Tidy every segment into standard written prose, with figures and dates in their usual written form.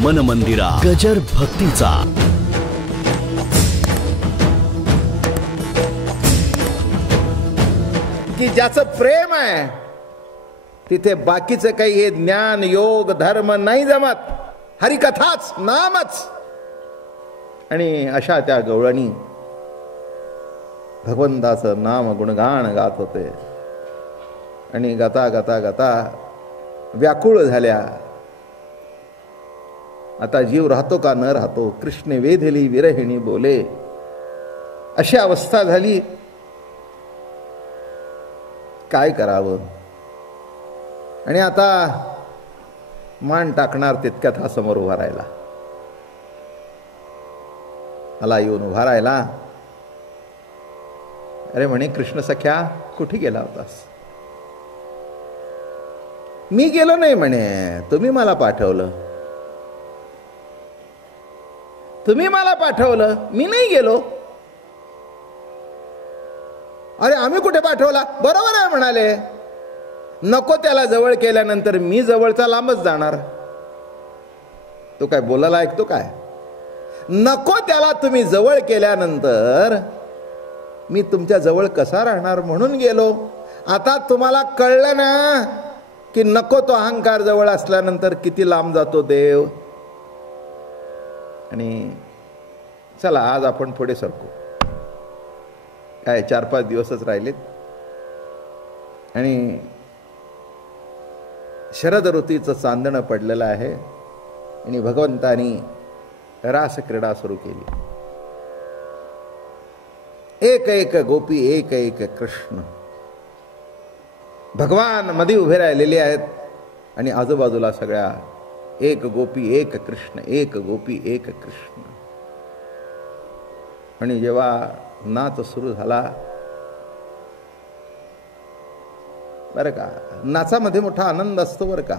मन मंदिरा गजर भक्तीचा. की ज्याचं प्रेम आहे तिथे बाकीचं काही हे ज्ञान योग धर्म नाही जमत. हरिकथाच नामच. आणि अशा त्या गवळणी भगवंताचं नाम गुणगान गात होते आणि गाता गाता गाता व्याकुळ झाल्या. आता जीव राहतो का न राहतो, कृष्ण वेधली विरहिणी बोले, अशी अवस्था झाली. काय करावं. आणि आता मान टाकणार तितक्यात हा समोर उभा राहिला. मला येऊन उभा राहिला. अरे म्हणे, कृष्ण सख्या कुठे गेला होतास? मी गेलो नाही म्हणे, तुम्ही मला पाठवलं. तुम्ही मला पाठवलं, मी नाही गेलो. अरे आम्ही कुठे पाठवला? बरोबर आहे म्हणाले. नको त्याला जवळ केल्यानंतर मी जवळचा लांबच जाणार. तो काय बोलायला ऐकतो काय? नको त्याला तुम्ही जवळ केल्यानंतर मी तुमच्या जवळ कसा राहणार म्हणून गेलो. आता तुम्हाला कळलं ना की नको तो अहंकार जवळ असल्यानंतर किती लांब जातो देव. आणि चला आज आपण पुढे सरकू. काय 4-5 दिवसच राहिलेत आणि शरद ऋतूचं चांदणं पडलेलं आहे आणि भगवंतानी रास क्रीडा सुरू केली. एक एक गोपी एक एक कृष्ण. भगवान मध्ये उभे राहिलेले आहेत आणि आजूबाजूला सगळ्या एक गोपी एक कृष्ण, एक गोपी एक कृष्ण. आणि जेव्हा नाच सुरू झाला, बरं का, नाचामध्ये मोठा आनंद असतो बरं का.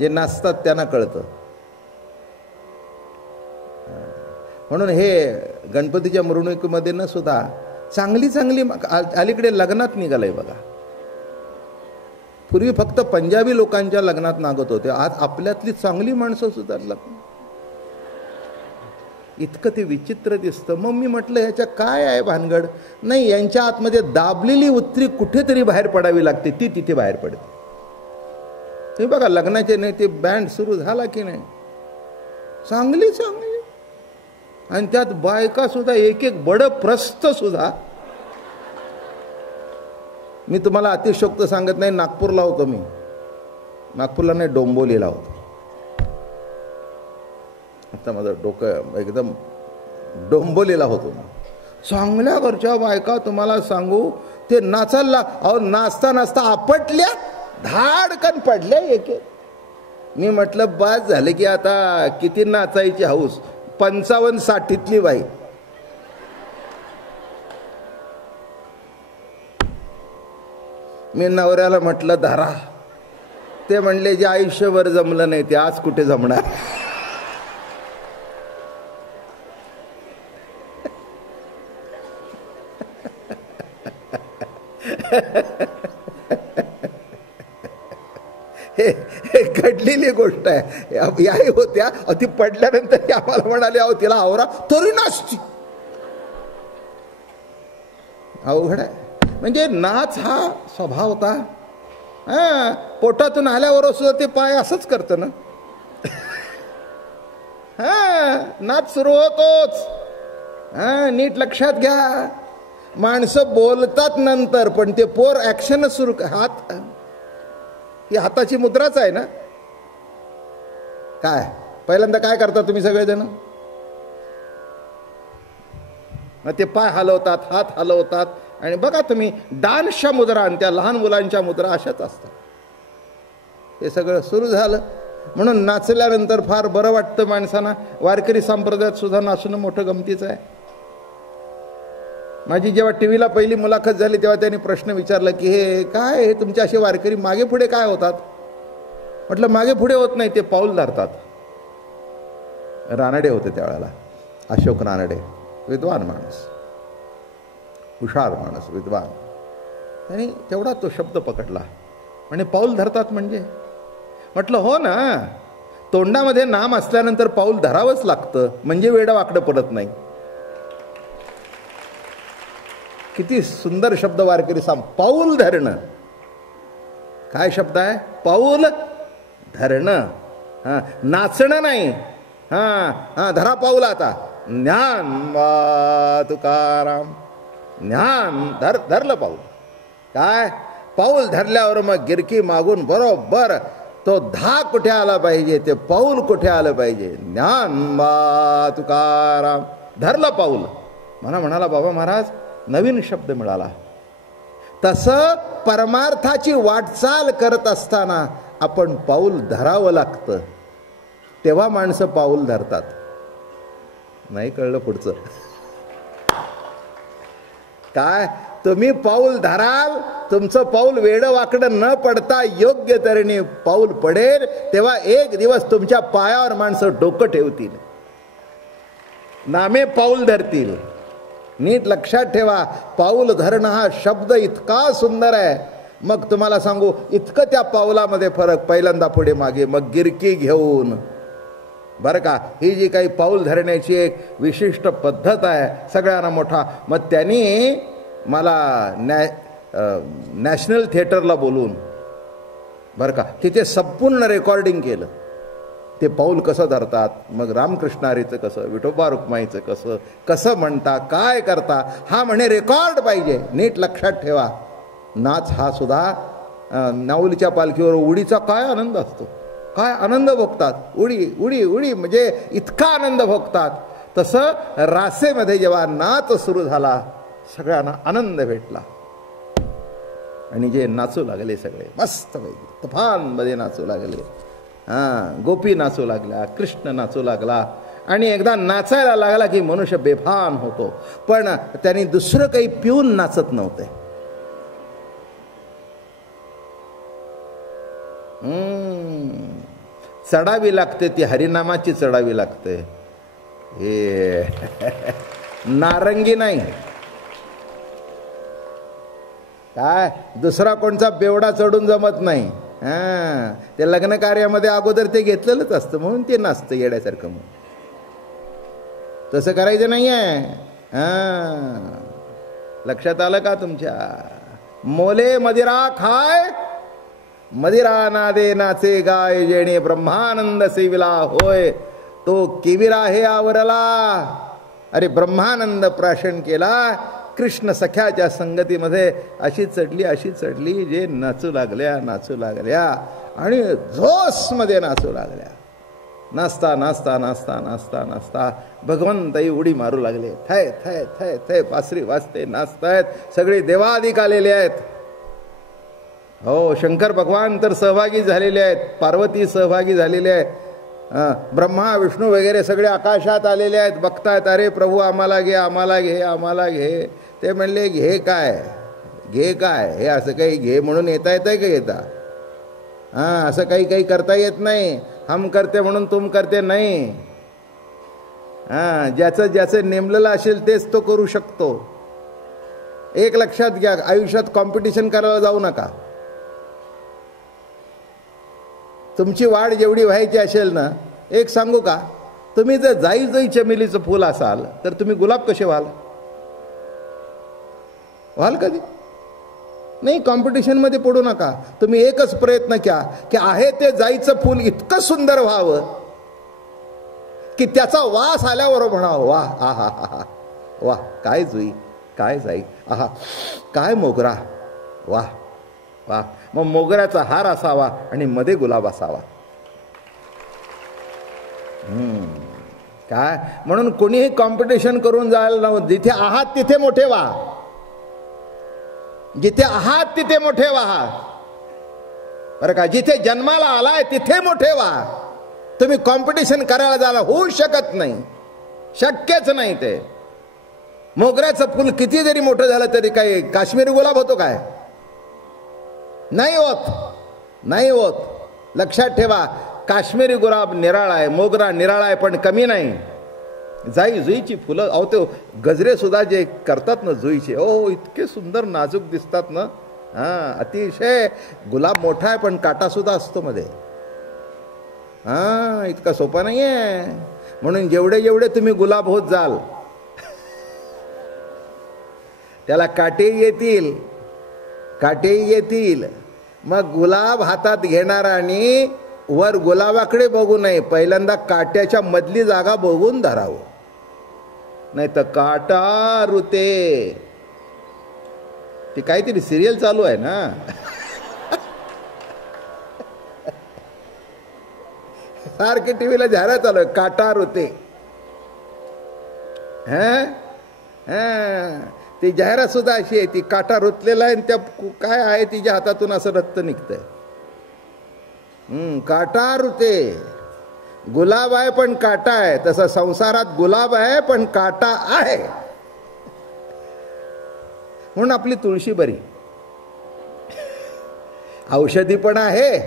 जे नाचतात त्यांना कळतं. म्हणून हे गणपतीच्या मिरवणुकीमध्ये न सुद्धा चांगली चांगली अलीकडे लग्नात निघालंय बघा. पूर्वी फक्त पंजाबी लोकांच्या लग्नात नागत होते, आज आपल्यातली चांगली माणसं सुद्धा लग्न. इतकं ते विचित्र दिसतं. मग मी म्हटलं ह्याच्या काय आहे भानगड. नाही, यांच्या आतमध्ये दाबलेली उत्तरी कुठेतरी बाहेर पडावी लागते, ती तिथे बाहेर पडते. तुम्ही बघा लग्नाचे नाही ते बँड सुरू झाला की नाही, चांगली चांगली. आणि त्यात बायका सुद्धा एक एक बड प्रस्त सुद्धा. मी तुम्हाला अतिशयोक्त सांगत नाही, नागपूरला होतो मी. नागपूरला नाही, डोंबिवलीला होतो. आता माझं डोकं एकदम डोंबिवलीला होतो. चांगल्या घरच्या बायका तुम्हाला सांगू, ते नाचायला अहो नाचता नाचता आपटल्या, धाडकन पडल्या एक एक. मी म्हटलं बस झाले की आता किती नाचायची हौस. 55-60तली बाई. मी नवऱ्याला म्हटलं धरा. ते म्हणले जे आयुष्यभर जमलं नाही ते आज कुठे जमणार. हे घडलेली गोष्ट आहे. याही होत्या, ती पडल्यानंतर आम्हाला म्हणाले अहो तिला आवरा, तरी नाचती. अवघड आहे. म्हणजे नाच हा स्वभाव होता. पोटातून आल्यावर सुद्धा ते पाय असंच करतं ना. नाच सुरू होतोच. नीट लक्षात घ्या. माणसं बोलतात नंतर, पण ते पोर ऍक्शन सुरू. हात ही हाताची मुद्राच आहे ना. काय पहिल्यांदा काय करता तुम्ही सगळेजण? मग ते पाय हलवतात, हात हलवतात. आणि बघा तुम्ही डान्सच्या मुद्रा आणि त्या लहान मुलांच्या मुद्रा अशाच असतात. हे सगळं सुरू झालं. म्हणून नाचल्यानंतर फार बरं वाटतं माणसांना. वारकरी संप्रदायात सुद्धा नाचणं मोठं गमतीचं आहे. माझी जेव्हा टीव्हीला पहिली मुलाखत झाली तेव्हा त्यांनी प्रश्न विचारला की हे काय, हे तुमचे असे वारकरी मागे पुढे काय होतात? म्हटलं मागे पुढे होत नाही, ते पाऊल धरतात. रानडे होते त्यावेळेला, अशोक रानडे. विद्वान माणूस, हुशार माणूस, विद्वान. त्यांनी तेवढा तो शब्द पकडला. म्हणजे पाऊल धरतात म्हणजे? म्हटलं हो ना. तोंडामध्ये नाम असल्यानंतर पाऊल धरावंच लागतं, म्हणजे वेडं वाकडं पडत नाही. किती सुंदर शब्द वारकरी सांग. पाऊल धरणं, काय शब्द आहे? पाऊल धरणं. नाचणं नाही. धरा पाऊल. आता ज्ञान तुकाराम, ज्ञान धरलं पाऊल. काय पाऊल धरल्यावर मग गिरकी मागून बरोबर तो कुठे आला पाहिजे, ते पाऊल कुठे आलं पाहिजे. ज्ञान तुकाराम, धरलं पाऊल. मला म्हणाला बाबा महाराज नवीन शब्द मिळाला. तसं परमार्थाची वाटचाल करत असताना आपण पाऊल धरावं लागतं, तेव्हा माणसं पाऊल धरतात. नाही कळलं पुढचं? काय तुम्ही पाऊल धराल, तुमचं पाऊल वेडं वाकडं न पडता योग्य तऱ्हेने पाऊल पडेल, तेव्हा एक दिवस तुमच्या पायावर माणसं डोकं ठेवतील, नामे पाऊल धरतील. नीट लक्षात ठेवा, पाऊल धरणं हा शब्द इतका सुंदर आहे. मग तुम्हाला सांगू, इतकं त्या पाऊलामध्ये फरक. पहिल्यांदा पुढे मागे, मग गिरकी घेऊन. बरं का, ही जी काही पाऊल धरण्याची एक विशिष्ट पद्धत आहे, सगळ्यांना मोठा. मग त्यांनी मला नॅशनल थिएटरला बोलून, बरं का, तिथे संपूर्ण रेकॉर्डिंग केलं. ते पाऊल कसं धरतात, मग रामकृष्णारीचं कसं, विठोबा रुक्माईचं कसं कसं म्हणता, काय करता, हा म्हणे रेकॉर्ड पाहिजे. नीट लक्षात ठेवा, नाच हा सुद्धा नाऊलीच्या पालखीवर उडीचा काय आनंद असतो, काय आनंद भोगतात. उडी उडी उडी म्हणजे इतका आनंद भोगतात. तसं रासेमध्ये जेव्हा नाच सुरू झाला, सगळ्यांना आनंद भेटला आणि जे नाचू लागले सगळे मस्त पैकी तुफानमध्ये नाचू लागले. गोपी नाचू लागल्या, कृष्ण नाचू लागला. आणि एकदा नाचायला लागला की मनुष्य बेभान होतो. पण त्यांनी दुसरं काही पिऊन नाचत नव्हते. चढावी लागते ती हरिनामाची, चढावी लागते. हे नारंगी नाही. काय दुसरा कोणचा बेवडा चढून जमत नाही. ते लग्न कार्यामध्ये अगोदर ते घेतलेलंच असतं, म्हणून ते नाचतं येड्यासारखं. म्हणून तसं करायचं नाहीये. लक्षात आलं का तुमच्या? मोले मदिरा खाय, मदिरा नादे नाचे गाय, जेणे ब्रह्मानंद सेविला होय तो किविरा हे आवरला. अरे ब्रह्मानंद प्राशन केला कृष्ण सख्याच्या संगतीमध्ये. अशी चढली जे नाचू लागल्या नाचू लागल्या आणि जोशमध्ये नाचू लागल्या. नाचता नाचता नाचता नाचता नाचता भगवंताई उडी मारू लागले. थय थय थय थय पासरी वाजते, नाचतायत. सगळे देवादिक आलेले आहेत. हो, शंकर भगवान तर सहभागी झालेले आहेत, पार्वती सहभागी झालेले आहेत, ब्रह्मा विष्णू वगैरे सगळे आकाशात आलेले आहेत. बघतायत, अरे प्रभू आम्हाला घे, आम्हाला घे, आम्हाला घे. ते म्हणले घे काय, घे काय, हे असं काही घे म्हणून येता येत आहे का? येता असं काही काही करता येत नाही. हम करते म्हणून तुम करते नाही. ज्याचं ज्याचं नेमलेलं असेल तेच तो करू शकतो. एक लक्षात घ्या, आयुष्यात कॉम्पिटिशन करायला जाऊ नका. तुमची वाढ जेवढी व्हायची असेल ना, एक सांगू का, तुम्ही जर जाई चमेलीचं फुल असाल तर तुम्ही गुलाब कसे व्हाल कधी नाही. कॉम्पिटिशनमध्ये पडू नका. तुम्ही एकच प्रयत्न घ्या की आहे ते जाईचं फुल इतकं सुंदर व्हावं की त्याचा वास आल्यावर म्हणावं, वा आहा हा वा, काय जुई, काय जाई, आहा काय मोगरा, वा वा. मग मोगऱ्याचा हार असावा आणि मध्ये गुलाब असावा. काय म्हणून कोणीही कॉम्पिटिशन करून जायला नव्हतं. जिथे आहात तिथे मोठे व्हा, जिथे आहात तिथे मोठे व्हा. बरं का, जिथे जन्माला आलाय तिथे मोठे व्हा. तुम्ही कॉम्पिटिशन करायला जायला होऊ शकत नाही, शक्यच नाही. ते मोगऱ्याचं फुल किती जरी मोठं झालं तरी काही काश्मीरी गुलाब होतो काय? नाही होत, नाही होत. लक्षात ठेवा, काश्मीरी गुलाब निराळा आहे, मोगरा निराळा आहे, पण कमी नाही. जाई जुईची फुलं, अहो ते गजरे सुद्धा जे करतात ना जुईचे, ओ इतके सुंदर नाजूक दिसतात ना. अतिशय गुलाब मोठा आहे पण काटा सुद्धा असतो मध्ये. हा, इतका सोपा नाहीये. म्हणून जेवढे जेवढे तुम्ही गुलाब होत जाल त्याला काटेही येतील, काटेही येतील. मग गुलाब हातात घेणार आणि वर गुलाबाकडे बघू नये, पहिल्यांदा काट्याच्या मधली जागा बघून धरावं, नाही तर काटा रुते. ती काहीतरी सिरियल चालू आहे ना, सारखी टीव्हीला जाहिरात चालू आहे, काटा रुते. ती जाहिरात सुद्धा अशी आहे, ती काटा रुतलेला आहे आणि त्या काय आहे तिच्या हातातून असं रक्त निघतंय. काटा रुते. गुलाब आहे पण काटा आहे, तसं संसारात गुलाब आहे पण काटा आहे. म्हणून आपली तुळशी बरी, औषधी पण आहे,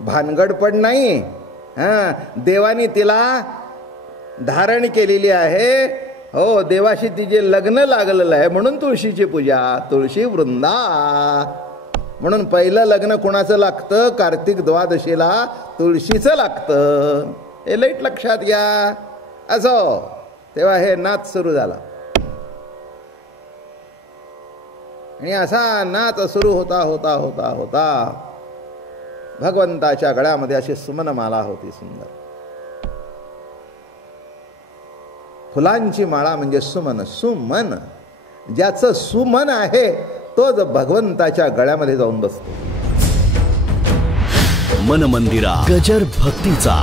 भानगड पण नाही. देवानी तिला धारण केलेली आहे. हो, देवाशी तिचे लग्न लागलेलं आहे, म्हणून तुळशीची पूजा, तुळशी वृंदा. म्हणून पहिलं लग्न कोणाचं लागतं? कार्तिक द्वादशीला तुळशीचं लागतं. हे लईट लक्षात घ्या. असो, तेव्हा हे नाच सुरू झाला आणि असा नाच सुरू होता होता होता होता भगवंताच्या गळ्यामध्ये अशी सुमनमाला होती, सुंदर फुलांची माळा म्हणजे सुमन. सुमन, ज्याचं सुमन आहे तोच भगवंताच्या गळ्यामध्ये जाऊन बसतो. मन मंदिरा गजर भक्तीचा.